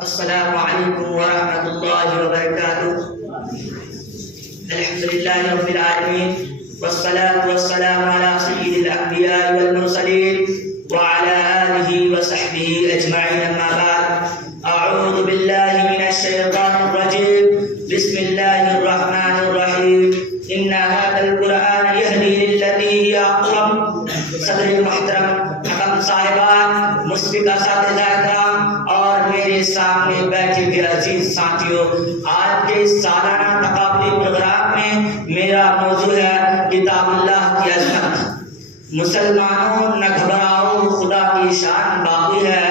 السلام علیکم ورحمۃ اللہ وبرکاتہ. الحمد للہ رب العالمین والصلاة والسلام على سید الانبیاء والمرسلین وعلى آلہ وصحبہ اجمعین. اما بعد، اعوذ باللہ من الشیطان الرجیم. بسم اللہ الرحمن الرحیم. ان هذا القرآن یہدی للتی ہی اقوم. صدر محترم، حکم صاحبان، مسبق اساتذہ کرام اور میرے سامنے بیٹھے ہوئے عزیز ساتھیوں، آج کے سالانہ تقابلی پروگرام میں میرا موضوع ہے کتاب اللہ کی عظمت. مسلمانوں نہ گھبراؤ، خدا کی شان باقی ہے.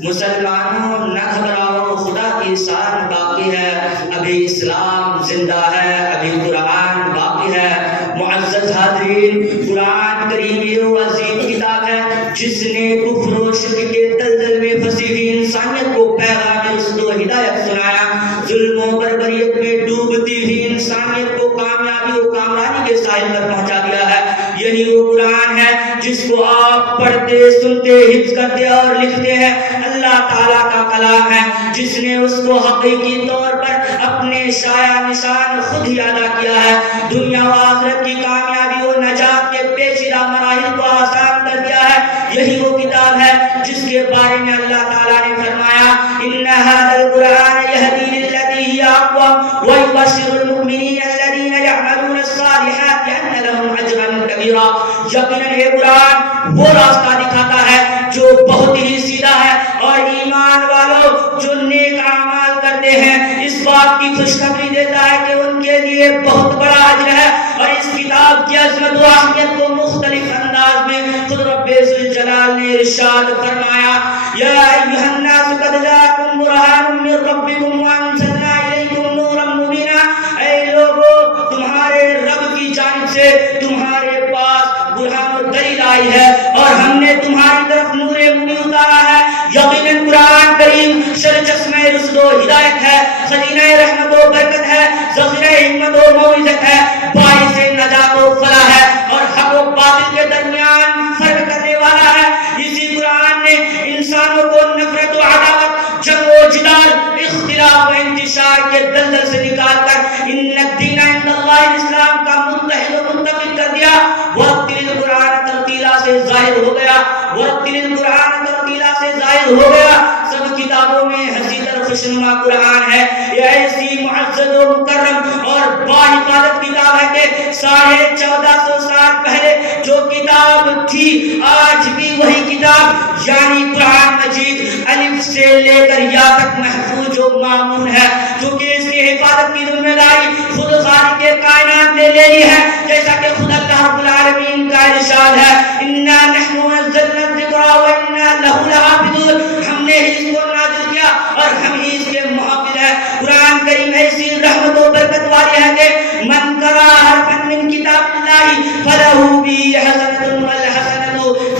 مسلمانوں نہ گھبراؤ، خدا کی شان باقی ہے. ابھی اسلام زندہ ہے، ابھی قرآن باقی ہے. معزز حاضرین، قرآن کریم یہ وہ عظیم کتاب ہے جس نے کفر و شرک کے دلدل میں پھنسی ہوئی انسانیت کو پیغام رشد و ہدایت سنایا. ظلم و بربریت میں ڈوبتی ہوئی انسانیت کو کامیابی و کامرانی کے ساحل پر پہنچا دیا ہے. یہی وہ قرآن ہے جس کو آپ پڑھتے، سنتے، حفظ کرتے اور لکھتے ہیں. اللہ تعالیٰ کا کلام ہے جس نے اس کو حقیقی طور پر اپنے شایع نشان خود ہی ادا کیا ہے. دنیا و آخرت کی کامیابی و نجات کے پیچیدہ مراحل کو آسان کر دیا ہے. یہی وہ کتاب ہے جس کے بارے میں اللہ تعالیٰ نے فرمایا ان هذا القرآن يهدي للتي هي اقوم ويبشر المؤمنين الذين يعملون الصالحات ان لهم اجرا كبيرا. یقیناً یہ قرآن وہ راستہ دکھاتا ہے جو بہت ہی سیدھا ہے، اور ایمان والوں جو نیک اعمال کرتے ہیں اس بات کی خوشخبری دیتا ہے کہ ان کے لیے بہت بڑا اجر ہے. اور اس کتاب کی عظمت و اہمیت کو مختلف انداز میں خود رب ذوالجلال نے ارشاد فرمایا یا ایھا الناس قد جاءکم برہان من ربکم وانزلنا الیکم نورا مبینا. اے لوگو، تمہارے رب کی جانب سے تمہارے پاس برہان و دلیل آئی ہے اور ہم نے تمہاری طرف نور مبین اتارا ہے. یقیناً قرآن کریم سرچشمہ رشد و ہدایت ہے، خزینہ رحمت و برکت ہے، ذخیرہ حکمت و موعظت ہے، باعث نجات و فلاح ہے اور حق و باطل کے درمیان فرق کرنے والا ہے. اسی قرآن نے انسانوں کو نفرت و عداوت، جنگ و جدال، اختلاف و انتشار کے دلدل سے نکال کر ان الدین عند اللہ الاسلام کا متحد و متفق کر دیا. ورتل القرآن ترتیلا سے ظاہر ہو گیا، ورتل القرآن ترتیلا سے ظاہر ہو گیا. سب کتابوں میں حسین اور خوشنما قرآن ہے. یہ ایسی معزز و مکرم اور باحفاظت کتاب ہے کہ 1450 سال پہلے جو کتاب تھی آج بھی وہی کتاب یعنی قرآن مجید الف سے لے کر یا تک محفوظ و مامون ہے، کیونکہ اس کی حفاظت کی ذمہ داری خود خالق کائنات نے لے لی ہے. جیسا کہ خود اللہ رب العالمین کا ارشاد ہے انا نحن نزلنا الذکر وانا له لحافظون. ہم نے ہی اس کو نازل کیا اور ہم ہی اس کے محافظ ہیں. قرآن کریم ایسی رحمت و برکت والی ہے کہ من قرأ حرفا من کتاب اللہ فلہ بہ حسنۃ والحسنۃ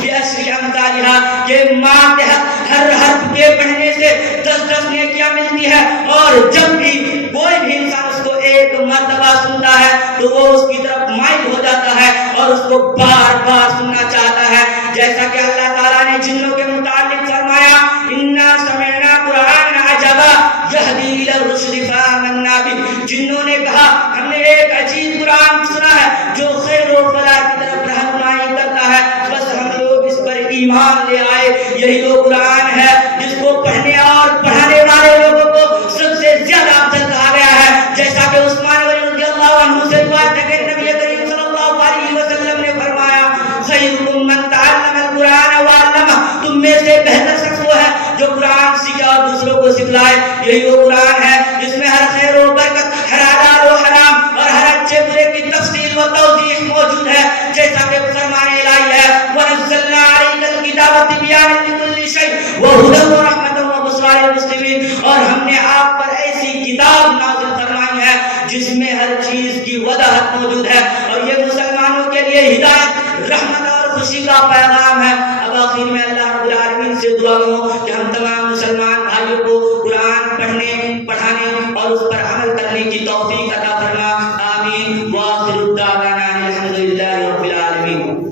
بعشر امثالها. کہ ماتحت ہر حرف کے پڑھنے سے 10 نیکیاں ملتی ہے، اور جب بھی کوئی بھی انسان اس کو ایک مرتبہ سنتا ہے تو وہ اس کی طرف مائل ہو جاتا ہے اور اس کو بار بار سننا چاہتا ہے. جیسا کہ اللہ تعالیٰ نے جنوں کے متعلق فرمایا انا سمعنا قرآنا عجبا یہدی الی الرشد فآمنا بہ. جنوں نے کہا ہم نے ایک عجیب قرآن سنا ہے جو خیر و فلاح کی طرف رہنمائی کرتا ہے، بس ہم لوگ اس پر ایمان لے آئے. یہی وہ قرآن ہے جس کو پڑھنے اور پڑھانے والے لوگوں کو سب سے زیادہ افضل کہا گیا ہے. جیسا کہ عثمان غنی رضی اللہ عنہ سے روایت ہے کہ نبی کریم صلی اللہ علیہ وسلم نے فرمایا خیرکم من تعلم القرآن وعلمہ. تم میں سے بہتر شخص وہ ہے جو قرآن سیکھے اور دوسروں کو سکھلائے. یہی وہ قرآن ہے جس میں ہر خیر و برکت، ہر حلال و حرام اور ہر اچھے برے کی تفصیل و توضیح موجود ہے. جیسا کہ فرمان الہی ہے ونزلنا علیک الکتاب تبیانا لکل شیء وہدی ورحمۃ وبشریٰ للمسلمین. اور ہم نے آپ پر ایسی کتاب نازل فرمائی ہے جس میں ہر چیز کی وضاحت موجود ہے، اور یہ مسلمانوں کے لیے ہدایت، رحمت اور خوشی کا پیغام ہے. اب آخر میں اللہ رب العالمین سے دعا کروں کہ ہم تمام مسلمان بھائیوں کو قرآن پڑھنے، پڑھانے اور اس پر عمل کرنے کی توفیق عطا فرما. آمین. وآخر الدعوانا الحمد للہ رب العالمین.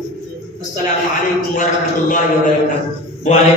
السلام علیکم ورحمۃ اللہ وبرکاتہ. وعلیکم